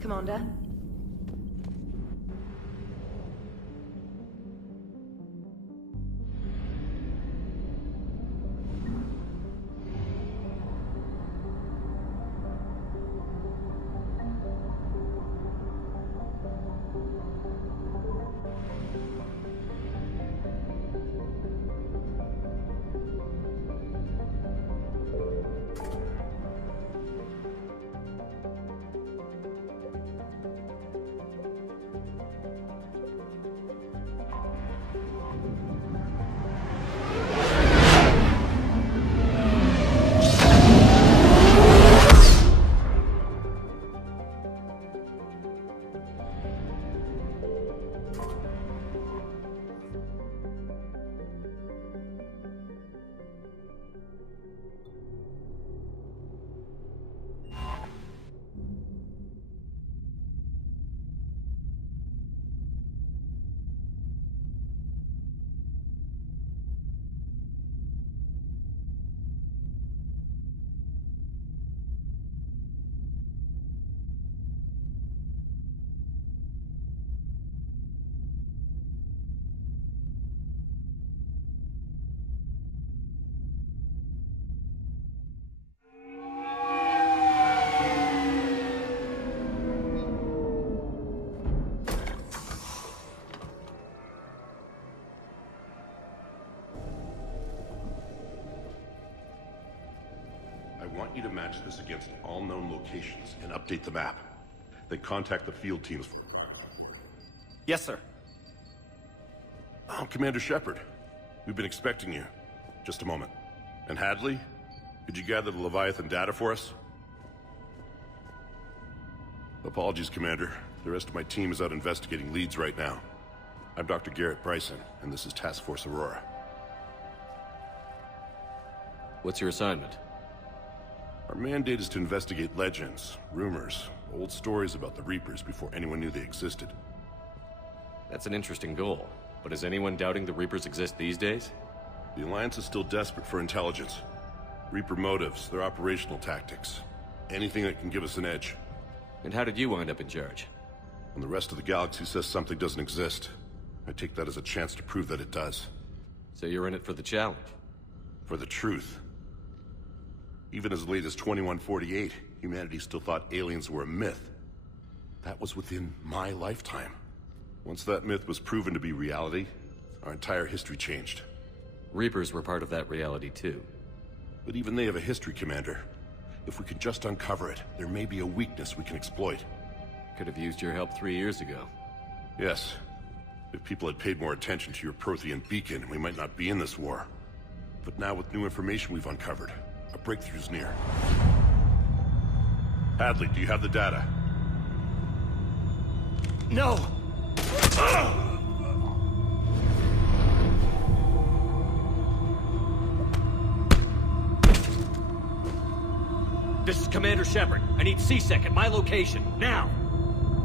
Commander? I want you to match this against all known locations and update the map. Then contact the field teams. Yes, sir. Oh, Commander Shepard. We've been expecting you. Just a moment. And Hadley? Could you gather the Leviathan data for us? Apologies, Commander. The rest of my team is out investigating leads right now. I'm Dr. Garrett Bryson, and this is Task Force Aurora. What's your assignment? Our mandate is to investigate legends, rumors, old stories about the Reapers before anyone knew they existed. That's an interesting goal, but is anyone doubting the Reapers exist these days? The Alliance is still desperate for intelligence. Reaper motives, their operational tactics. Anything that can give us an edge. And how did you wind up in charge? When the rest of the galaxy says something doesn't exist, I take that as a chance to prove that it does. So you're in it for the challenge? For the truth. Even as late as 2148, humanity still thought aliens were a myth. That was within my lifetime. Once that myth was proven to be reality, our entire history changed. Reapers were part of that reality too. But even they have a history, Commander. If we could just uncover it, there may be a weakness we can exploit. Could have used your help 3 years ago. Yes. If people had paid more attention to your Prothean beacon, we might not be in this war. But now with new information we've uncovered, a breakthrough's near. Hadley, do you have the data? No! This is Commander Shepard. I need C-Sec at my location, now!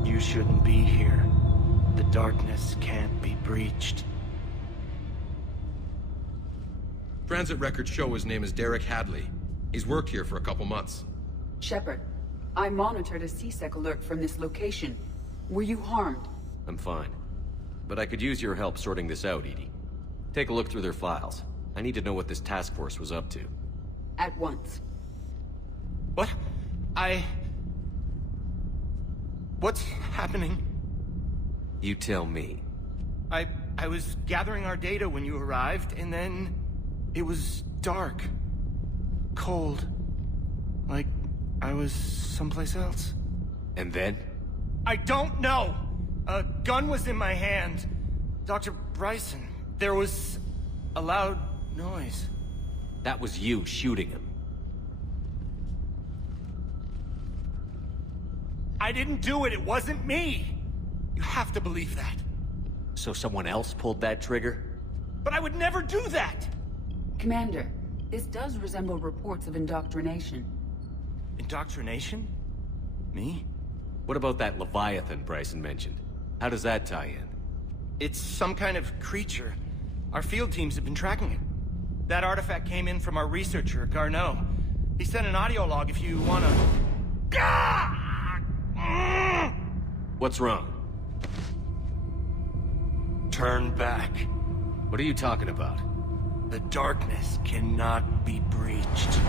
You shouldn't be here. The darkness can't be breached. Transit records show his name is Derek Hadley. He's worked here for a couple months. Shepard, I monitored a C-Sec alert from this location. Were you harmed? I'm fine. But I could use your help sorting this out, Edie. Take a look through their files. I need to know what this task force was up to. At once. What? What's happening? You tell me. I was gathering our data when you arrived, and then... it was dark. Cold. Like I was someplace else. And then? I don't know! A gun was in my hand. Dr. Bryson, there was a loud noise. That was you shooting him. I didn't do it, it wasn't me! You have to believe that. So someone else pulled that trigger? But I would never do that! Commander, this does resemble reports of indoctrination. Indoctrination? Me? What about that Leviathan Bryson mentioned? How does that tie in? It's some kind of creature. Our field teams have been tracking it. That artifact came in from our researcher, Garneau. He sent an audio log if you wanna... What's wrong? Turn back. What are you talking about? The darkness cannot be breached.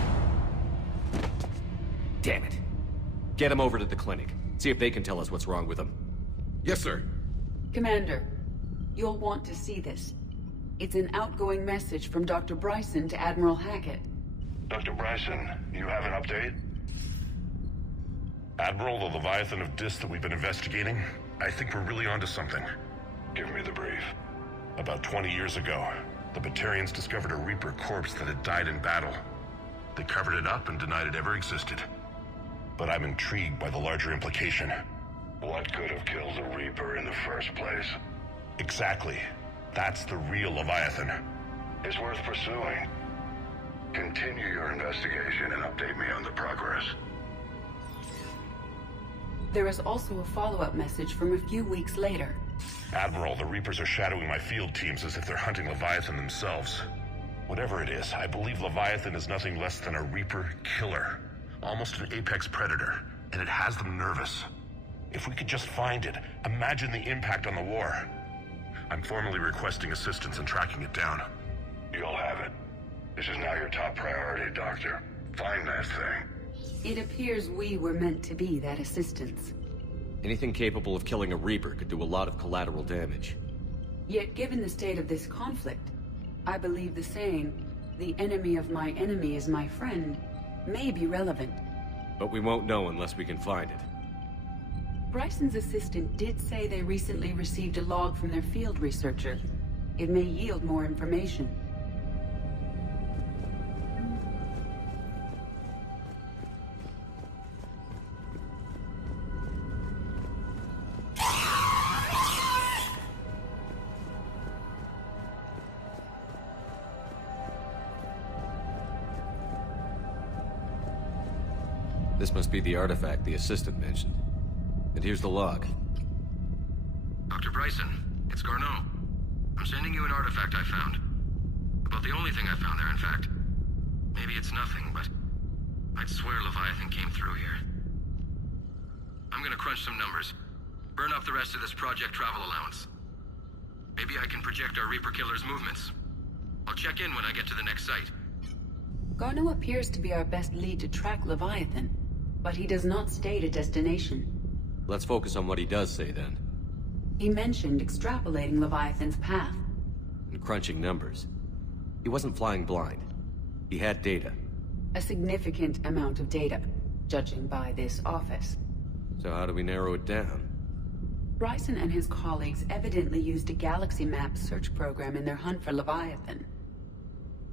Damn it. Get him over to the clinic. See if they can tell us what's wrong with him. Yes, sir. Commander, you'll want to see this. It's an outgoing message from Dr. Bryson to Admiral Hackett. Dr. Bryson, you have an update? Admiral, the Leviathan of Dis that we've been investigating, I think we're really onto something. Give me the brief. About 20 years ago, the Batarians discovered a Reaper corpse that had died in battle. They covered it up and denied it ever existed. But I'm intrigued by the larger implication. What could have killed the Reaper in the first place? Exactly. That's the real Leviathan. It's worth pursuing. Continue your investigation and update me on the progress. There is also a follow-up message from a few weeks later. Admiral, the Reapers are shadowing my field teams as if they're hunting Leviathan themselves. Whatever it is, I believe Leviathan is nothing less than a Reaper killer. Almost an apex predator, and it has them nervous. If we could just find it, imagine the impact on the war. I'm formally requesting assistance in tracking it down. You'll have it. This is now your top priority, Doctor. Find that thing. It appears we were meant to be that assistance. Anything capable of killing a Reaper could do a lot of collateral damage. Yet given the state of this conflict, I believe the saying, "The enemy of my enemy is my friend," may be relevant. But we won't know unless we can find it. Bryson's assistant did say they recently received a log from their field researcher. It may yield more information. This must be the artifact the assistant mentioned. And here's the log. Dr. Bryson, it's Garneau. I'm sending you an artifact I found. About the only thing I found there, in fact. Maybe it's nothing, but I'd swear Leviathan came through here. I'm gonna crunch some numbers. Burn up the rest of this project travel allowance. Maybe I can project our Reaper killer's movements. I'll check in when I get to the next site. Garneau appears to be our best lead to track Leviathan, but he does not state a destination. Let's focus on what he does say then. He mentioned extrapolating Leviathan's path. And crunching numbers. He wasn't flying blind. He had data. A significant amount of data, judging by this office. So how do we narrow it down? Bryson and his colleagues evidently used a galaxy map search program in their hunt for Leviathan.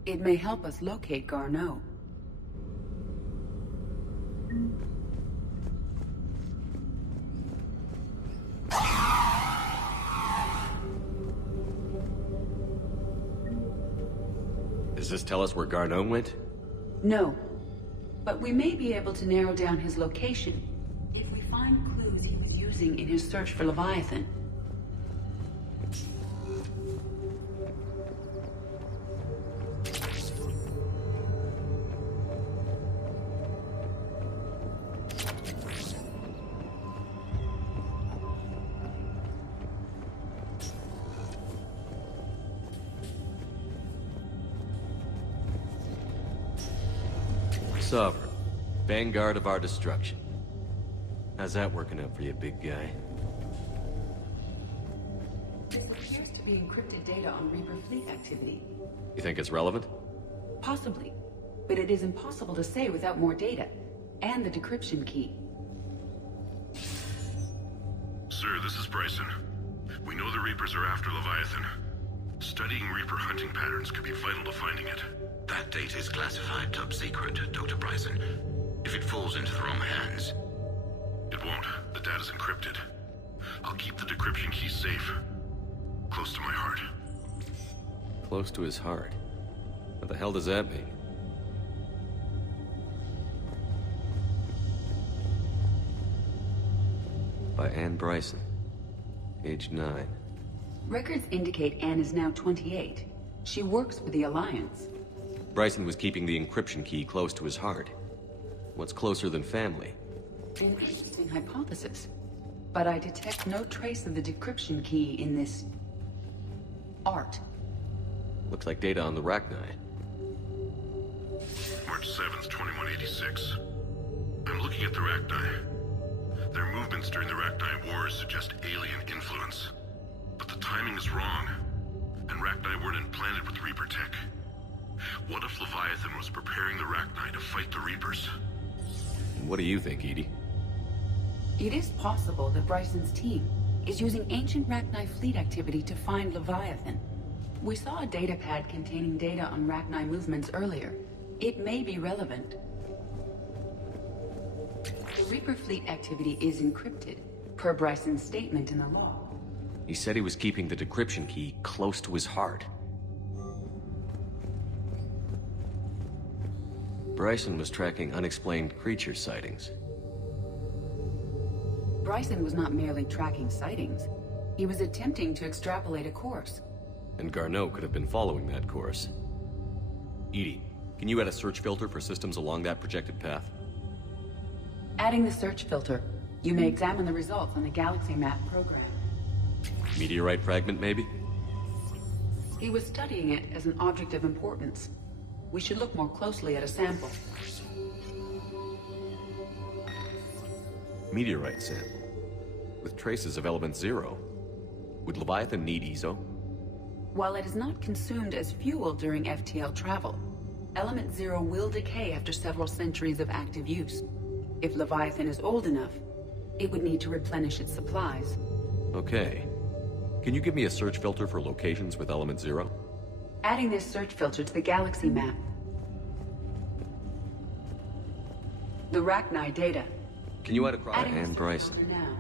It may help us locate Garneau. Does this tell us where Garneau went? No, but we may be able to narrow down his location if we find clues he was using in his search for Leviathan. Sovereign. Vanguard of our destruction. How's that working out for you, big guy? This appears to be encrypted data on Reaper fleet activity. You think it's relevant? Possibly. But it is impossible to say without more data. And the decryption key. Sir, this is Bryson. We know the Reapers are after Leviathan. Studying Reaper hunting patterns could be vital to finding it. That data is classified top secret, Dr. Bryson. If it falls into the wrong hands... It won't. The data's encrypted. I'll keep the decryption key safe. Close to my heart. Close to his heart. What the hell does that mean? By Anne Bryson. Age 9. Records indicate Anne is now 28. She works for the Alliance. Bryson was keeping the encryption key close to his heart. What's closer than family? An interesting hypothesis. But I detect no trace of the decryption key in this... art. Looks like data on the rachni. March 7th, 2186. I'm looking at the rachni. Their movements during the Rachni Wars suggest alien influence. But the timing is wrong, and rachni weren't implanted with Reaper tech. What if Leviathan was preparing the rachni to fight the Reapers? What do you think, Edie? It is possible that Bryson's team is using ancient rachni fleet activity to find Leviathan. We saw a datapad containing data on rachni movements earlier. It may be relevant. The Reaper fleet activity is encrypted, per Bryson's statement in the law. He said he was keeping the decryption key close to his heart. Bryson was tracking unexplained creature sightings. Bryson was not merely tracking sightings. He was attempting to extrapolate a course. And Garneau could have been following that course. Edie, can you add a search filter for systems along that projected path? Adding the search filter, you may examine the results on the galaxy map program. Meteorite fragment, maybe? He was studying it as an object of importance. We should look more closely at a sample. Meteorite sample. With traces of element 0. Would Leviathan need EZO? While it is not consumed as fuel during FTL travel, element 0 will decay after several centuries of active use. If Leviathan is old enough, it would need to replenish its supplies. Okay. Can you give me a search filter for locations with element 0? Adding this search filter to the galaxy map. The rachni data. Can you add a Adding Anne this Bryson, filter now.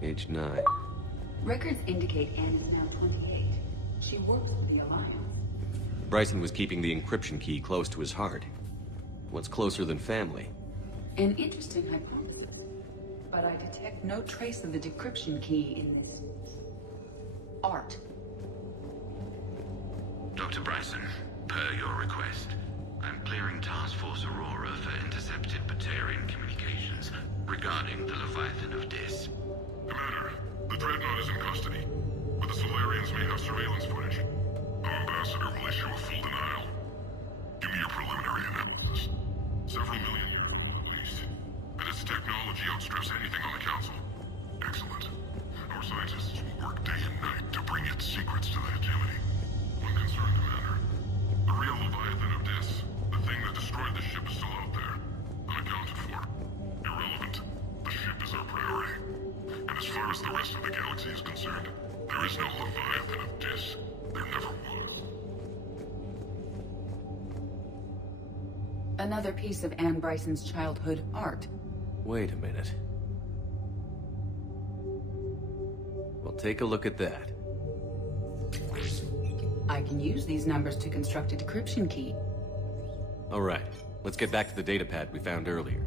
age 9. Records indicate Anne is now 28. She works for the Alliance. Bryson was keeping the encryption key close to his heart. What's closer than family? An interesting hypothesis, but I detect no trace of the decryption key in this... art. Dr. Bryson, per your request, I'm clearing Task Force Aurora for intercepted Batarian communications regarding the Leviathan of Dis. Commander, the Dreadnought is in custody, but the Solarians may have surveillance footage. Our ambassador will issue a full denial. Give me your preliminary analysis. Several million years at least. And its technology outstrips anything on the Council. Excellent. Our scientists will work day and night to bring its secrets to the hegemony. One concern, Commander. The real Leviathan of Dis, the thing that destroyed the ship, is still out there. Unaccounted for. Irrelevant. The ship is our priority. And as far as the rest of the galaxy is concerned, there is no Leviathan of Dis. There never was. Another piece of Anne Bryson's childhood art. Wait a minute. Well, take a look at that. I can use these numbers to construct a decryption key. All right, let's get back to the datapad we found earlier.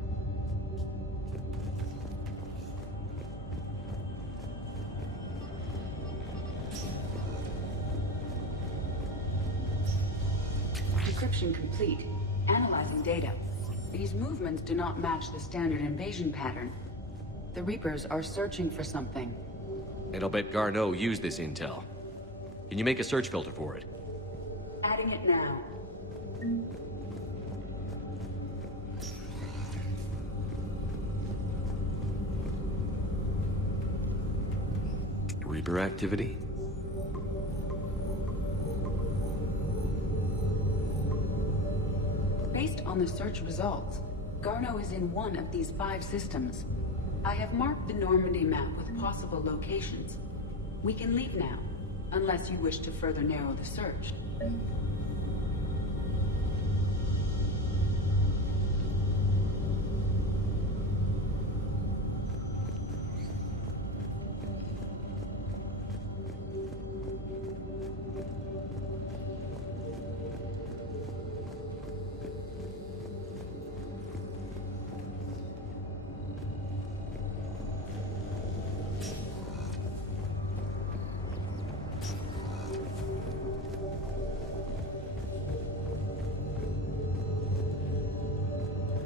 Decryption complete. Analyzing data. These movements do not match the standard invasion pattern. The Reapers are searching for something. And I'll bet Garneau used this intel. Can you make a search filter for it? Adding it now. Reaper activity? Based on the search results, Garneau is in one of these 5 systems. I have marked the Normandy map with possible locations. We can leave now, unless you wish to further narrow the search.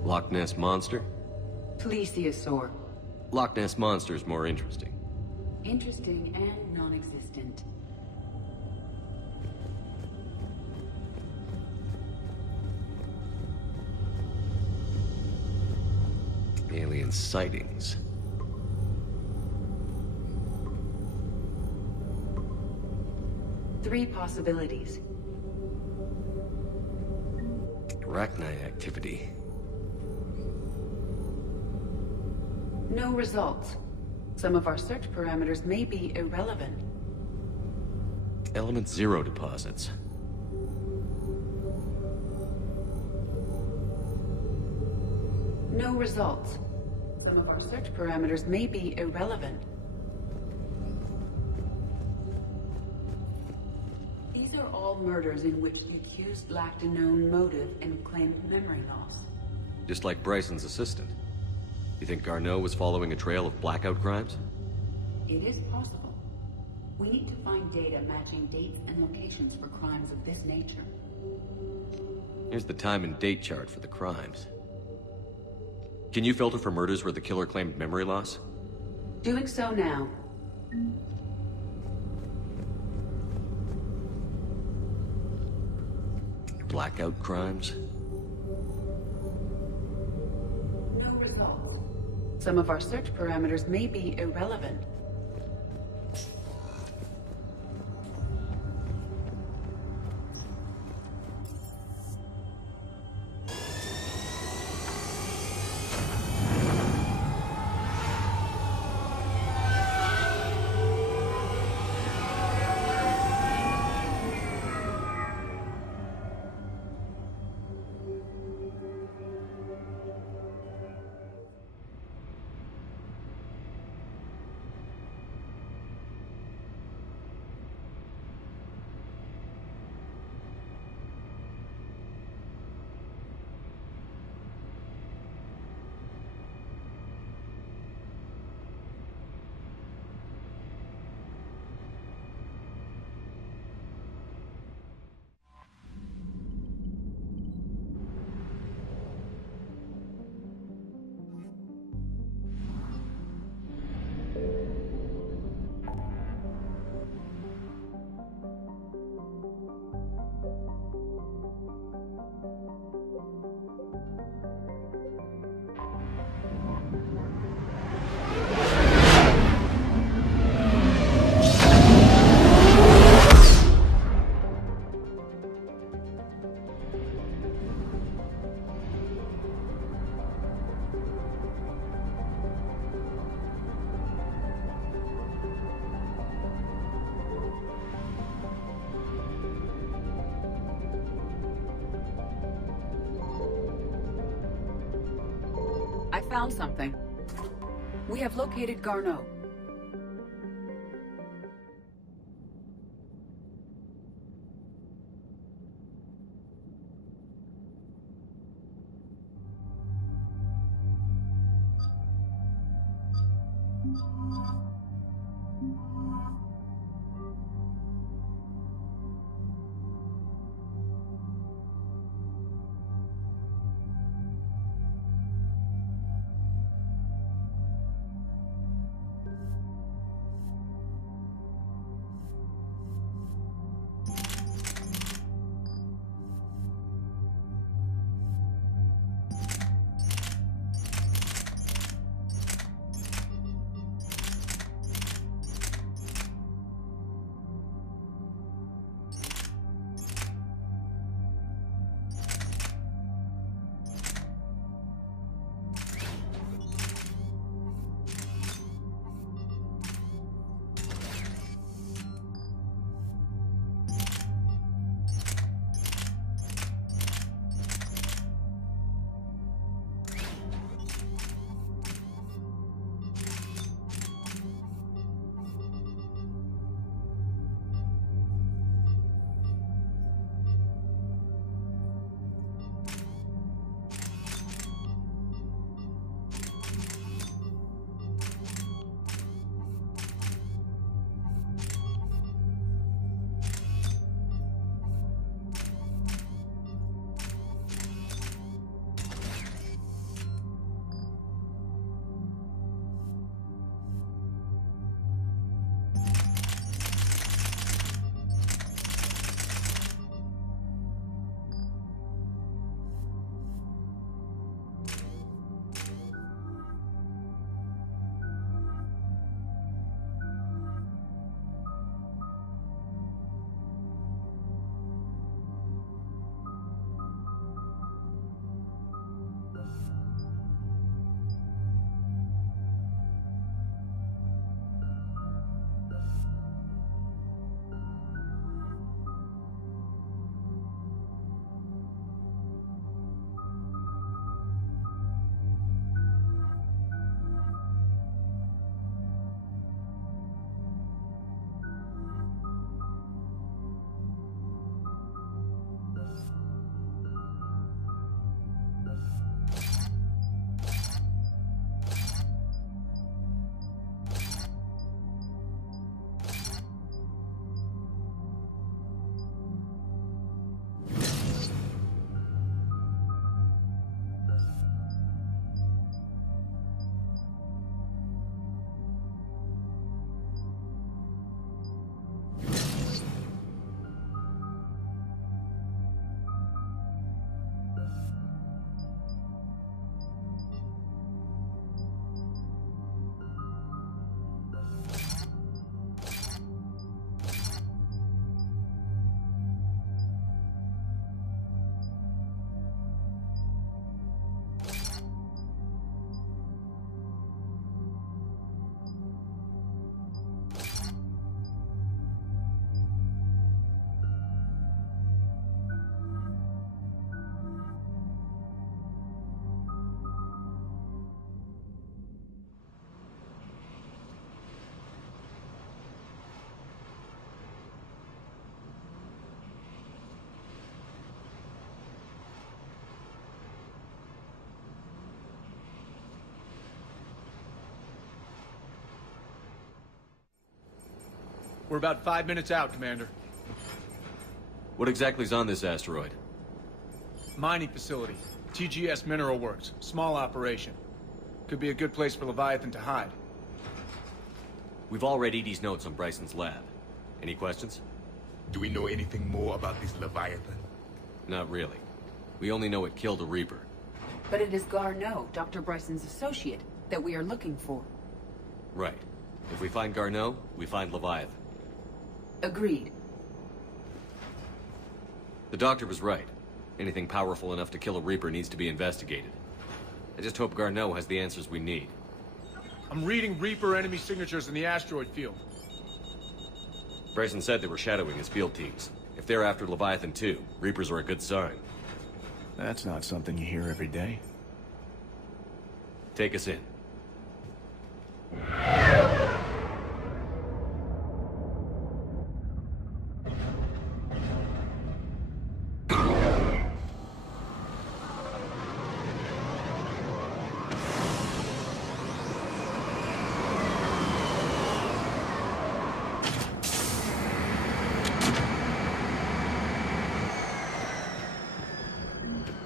Loch Ness Monster? Plesiosaur. Loch Ness Monster's more interesting. Interesting and non-existent. Alien sightings. Three possibilities. Rachni activity. No results. Some of our search parameters may be irrelevant. Element Zero deposits. No results. Some of our search parameters may be irrelevant. These are all murders in which the accused lacked a known motive and claimed memory loss. Just like Bryson's assistant. You think Garneau was following a trail of blackout crimes? It is possible. We need to find data matching dates and locations for crimes of this nature. Here's the time and date chart for the crimes. Can you filter for murders where the killer claimed memory loss? Doing so now. Blackout crimes? No results. Some of our search parameters may be irrelevant. I found something. We have located Garneau. We're about 5 minutes out, Commander. What exactly is on this asteroid? Mining facility. TGS Mineral Works. Small operation. Could be a good place for Leviathan to hide. We've all read Edie's notes on Bryson's lab. Any questions? Do we know anything more about this Leviathan? Not really. We only know it killed a Reaper. But it is Garneau, Dr. Bryson's associate, that we are looking for. Right. If we find Garneau, we find Leviathan. Agreed. The doctor was right. Anything powerful enough to kill a Reaper needs to be investigated. I just hope Garneau has the answers we need. I'm reading Reaper enemy signatures in the asteroid field. Bryson said they were shadowing his field teams. If they're after Leviathan too, Reapers are a good sign. That's not something you hear every day. Take us in.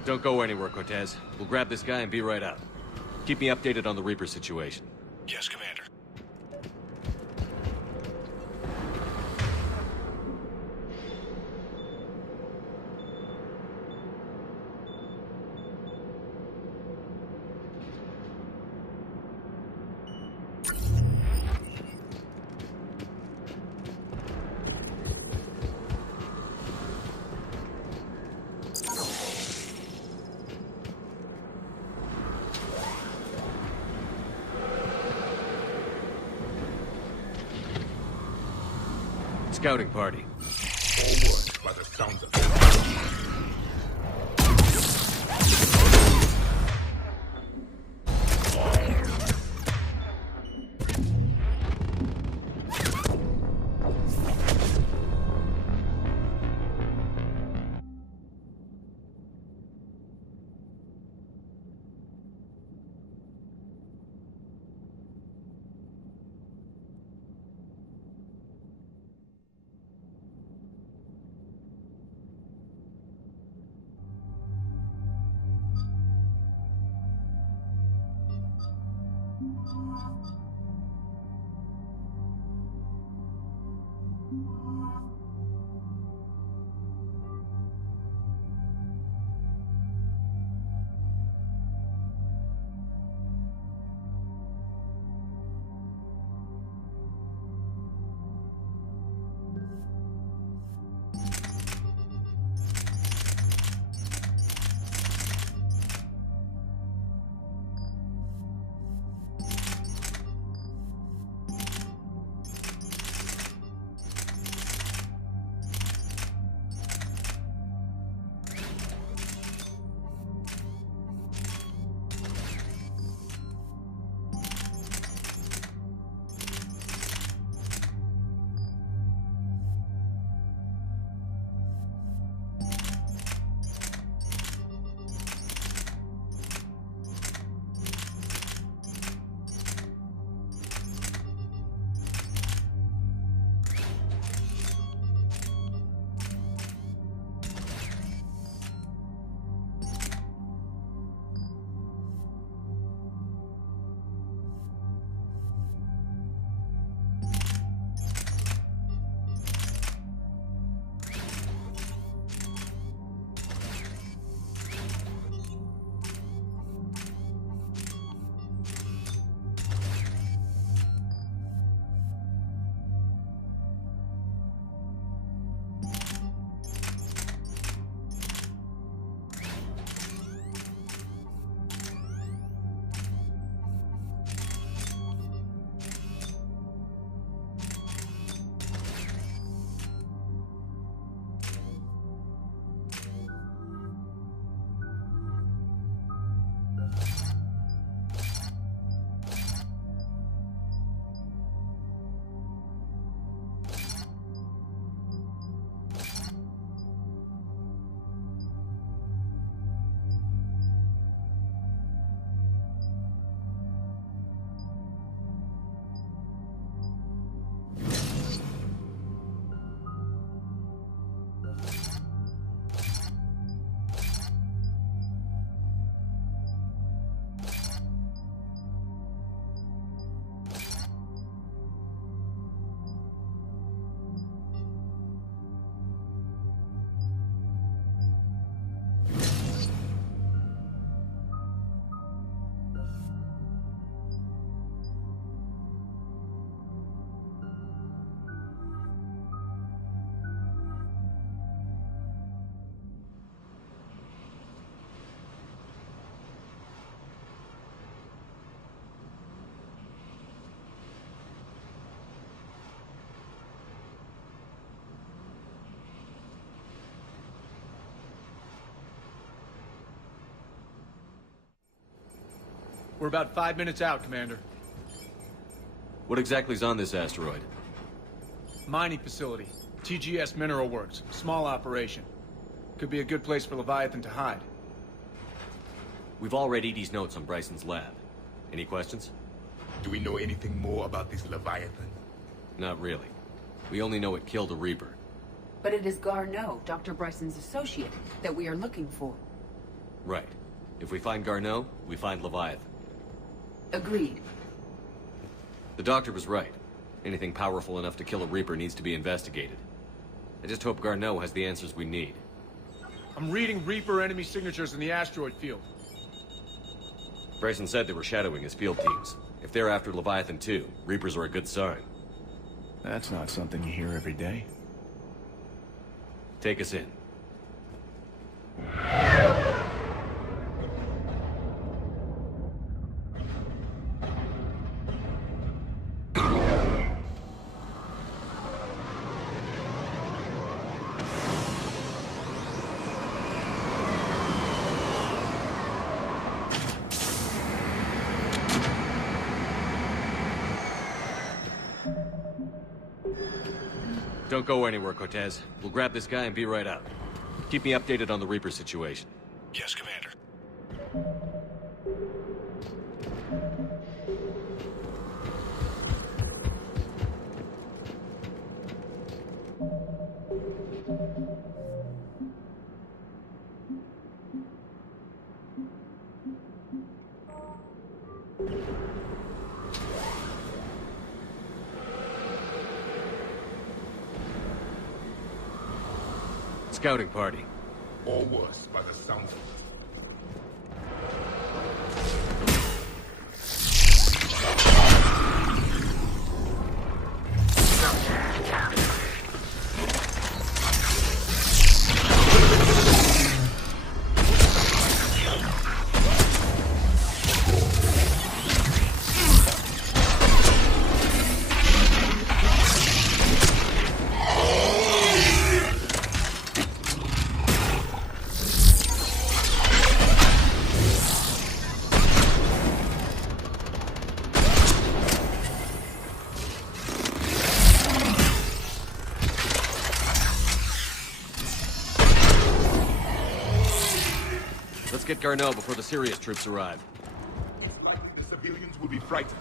Don't go anywhere, Cortez. We'll grab this guy and be right out. Keep me updated on the Reaper situation. Yes, Commander. Scouting party. All work by the sounds of it. We're about 5 minutes out, Commander. What exactly is on this asteroid? Mining facility. TGS Mineral Works. Small operation. Could be a good place for Leviathan to hide. We've all read Edie's notes on Bryson's lab. Any questions? Do we know anything more about this Leviathan? Not really. We only know it killed a Reaper. But it is Garneau, Dr. Bryson's associate, that we are looking for. Right. If we find Garneau, we find Leviathan. Agreed. The doctor was right. Anything powerful enough to kill a Reaper needs to be investigated. I just hope Garneau has the answers we need. I'm reading Reaper enemy signatures in the asteroid field. Bryson said they were shadowing his field teams. If they're after Leviathan too, Reapers are a good sign. That's not something you hear every day. Take us in. Don't go anywhere, Cortez. We'll grab this guy and be right out. Keep me updated on the Reaper situation. Yes, Commander. Scouting party. Or worse, by the sounds of it. Let's get Garneau before the serious troops arrive. The civilians will be frightened.